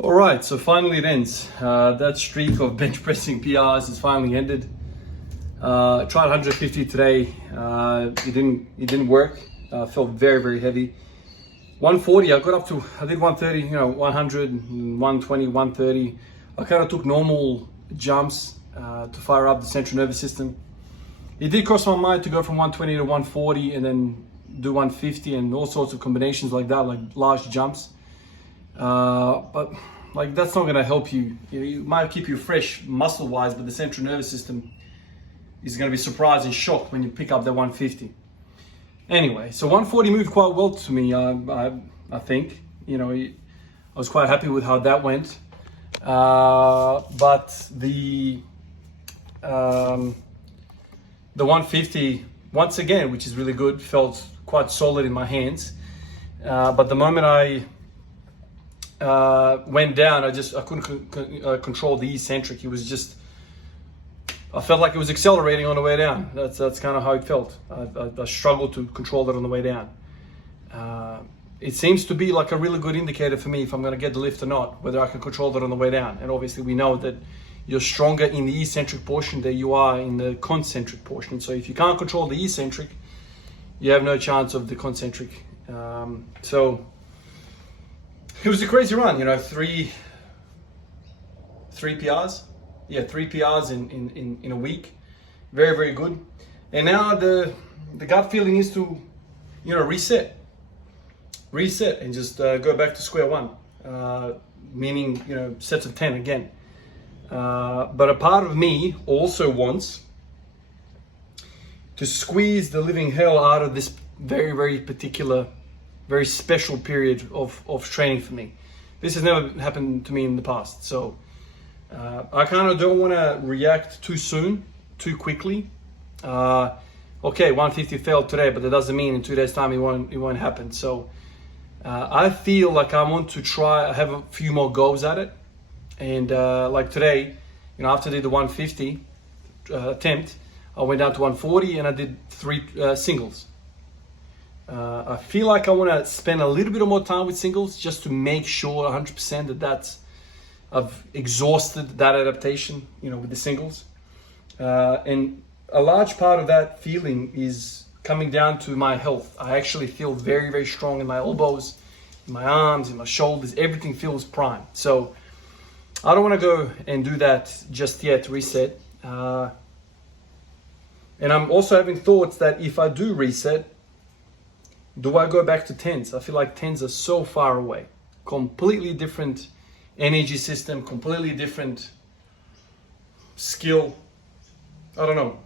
All right, so finally it ends. That streak of bench pressing PRs has finally ended. Tried 150 today. It didn't work. Felt very heavy. 140, I got up to, I did 130, 100, 120, 130. I kind of took normal jumps to fire up the central nervous system. It did cross my mind to go from 120 to 140 and then do 150 and all sorts of combinations like that, like large jumps. But like that's not going to help you. It might keep you fresh muscle-wise, but the central nervous system is going to be surprised and shocked when you pick up the 150. Anyway, so 140 moved quite well to me. I think I was quite happy with how that went. But the 150 once again, which is really good, felt quite solid in my hands. But the moment I went down, I couldn't control the eccentric. It was just, I felt like it was accelerating on the way down. That's kind of how it felt. I struggled to control it on the way down. It seems to be like a really good indicator for me if I'm going to get the lift or not, whether I can control it on the way down. And obviously we know that you're stronger in the eccentric portion than you are in the concentric portion. So if you can't control the eccentric, you have no chance of the concentric. So it was a crazy run, three PRs. Yeah, 3 PRs in a week. Very good. And now the gut feeling is to, reset and just go back to square one. Meaning, sets of 10 again. But a part of me also wants to squeeze the living hell out of this very particular, very special period of training for me. This has never happened to me in the past. So I kind of don't want to react too soon, too quickly. Okay, 150 failed today, but that doesn't mean in 2 days' time it won't happen. So I feel like I want to try, have a few more goes at it. And like today, after I did the 150 attempt, I went down to 140 and I did 3 singles. I feel like I want to spend a little bit more time with singles just to make sure 100% I've exhausted that adaptation, with the singles. And a large part of that feeling is coming down to my health. I actually feel very strong in my elbows, in my arms, in my shoulders. Everything feels prime. So I don't want to go and do that just yet, reset. And I'm also having thoughts that if I do reset, do I go back to 10s? I feel like 10s are so far away. Completely different energy system, completely different skill. I don't know.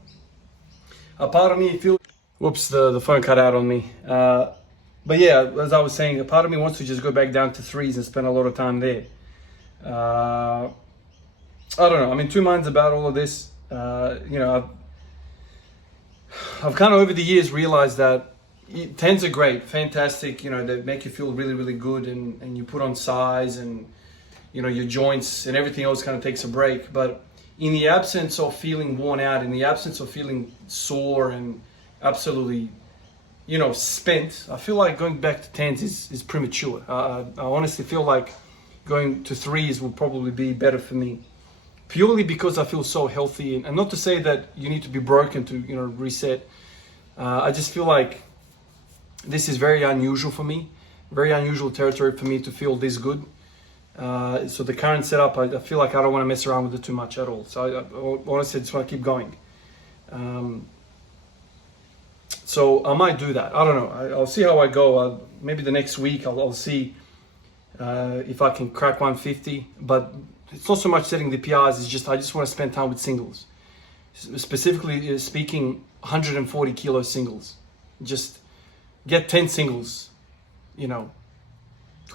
A part of me feels... Whoops, the phone cut out on me. But yeah, as I was saying, a part of me wants to just go back down to 3s and spend a lot of time there. I don't know. I'm in two minds about all of this. I've kind of over the years realized that 10s are great, fantastic. They make you feel really good, and you put on size, and your joints and everything else kind of takes a break. But in the absence of feeling worn out, in the absence of feeling sore and absolutely, spent, I feel like going back to 10s is premature. I honestly feel like going to 3s will probably be better for me, purely because I feel so healthy. And not to say that you need to be broken to, reset. I just feel like this is very unusual for me, very unusual territory for me to feel this good. So the current setup, I feel like I don't want to mess around with it too much at all. So I honestly just want to keep going. So I might do that. I don't know. I'll see how I go. Maybe the next week I'll see if I can crack 150. But it's not so much setting the PRs. It's just I just want to spend time with singles. Specifically speaking, 140 kilo singles. Just get 10 singles, a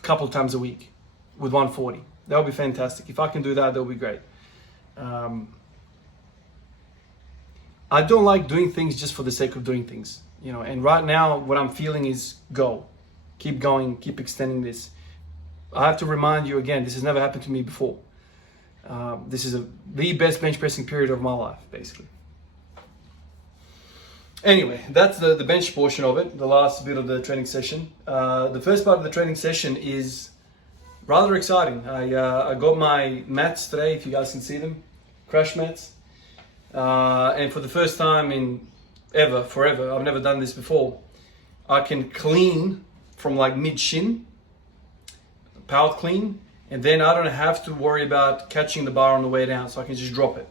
couple of times a week with 140. That would be fantastic. If I can do that, that would be great. I don't like doing things just for the sake of doing things, and right now what I'm feeling is go. Keep going, keep extending this. I have to remind you again, this has never happened to me before. This is the best bench pressing period of my life, basically. Anyway, that's the bench portion of it, the last bit of the training session. The first part of the training session is rather exciting. I got my mats today, if you guys can see them, crash mats. And for the first time in forever, I've never done this before, I can clean from like mid-shin, power clean, and then I don't have to worry about catching the bar on the way down, so I can just drop it.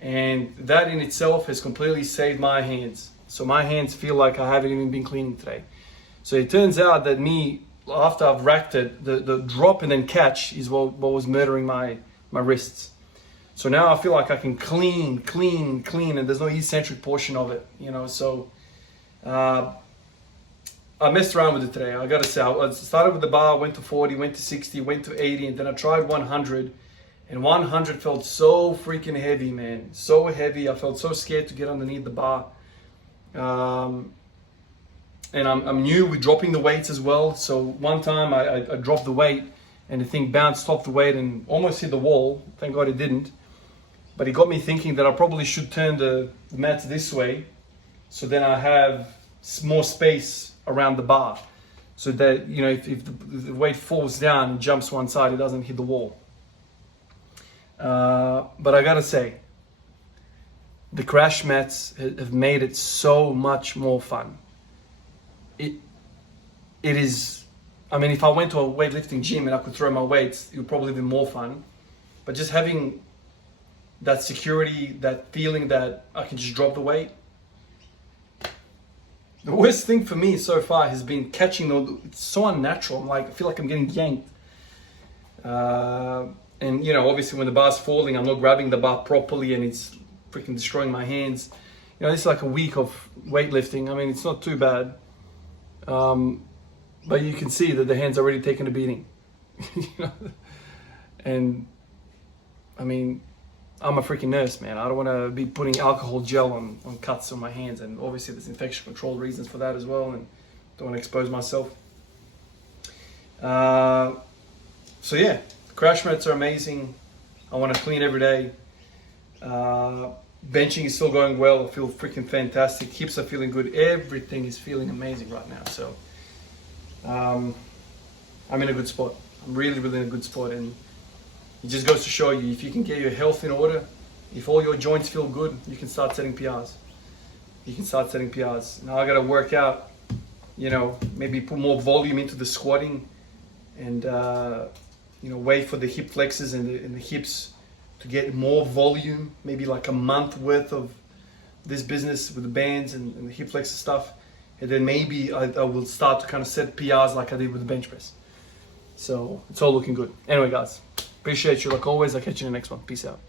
And that in itself has completely saved my hands. So my hands feel like I haven't even been cleaning today. So it turns out that after I've racked it, the drop and then catch is what was murdering my wrists. So now I feel like I can clean, and there's no eccentric portion of it, you know. So I messed around with it today. I gotta say, I started with the bar, went to 40, went to 60, went to 80, and then I tried 100. And 100 felt so freaking heavy, man. So heavy. I felt so scared to get underneath the bar. And I'm new with dropping the weights as well. So one time I dropped the weight and the thing bounced off the weight and almost hit the wall. Thank God it didn't. But it got me thinking that I probably should turn the mats this way, so then I have more space around the bar, so that, you know, if the weight falls down and jumps one side, it doesn't hit the wall. But I gotta say, the crash mats have made it so much more fun. It is, I mean, if I went to a weightlifting gym and I could throw my weights, it would probably be more fun. But just having that security, that feeling that I can just drop the weight. The worst thing for me so far has been catching it's so unnatural. I feel like I'm getting yanked. And you know, obviously when the bar's falling, I'm not grabbing the bar properly and it's freaking destroying my hands. You know, it's like a week of weightlifting. I mean, it's not too bad. But you can see that the hand's already taken a beating. You know? And I mean, I'm a freaking nurse, man. I don't want to be putting alcohol gel on cuts on my hands. And obviously there's infection control reasons for that as well. And don't want to expose myself. So yeah. Crash mats are amazing. I want to clean every day. Benching is still going well. I feel freaking fantastic. Hips are feeling good. Everything is feeling amazing right now. So I'm in a good spot. I'm really in a good spot. And it just goes to show you, if you can get your health in order, if all your joints feel good, you can start setting PRs. You can start setting PRs. Now I got to work out, you know, maybe put more volume into the squatting and you know, wait for the hip flexors and the hips to get more volume, maybe like a month worth of this business with the bands and the hip flexor stuff. And then maybe I will start to kind of set PRs like I did with the bench press. So it's all looking good. Anyway, guys, appreciate you like always. I'll catch you in the next one. Peace out.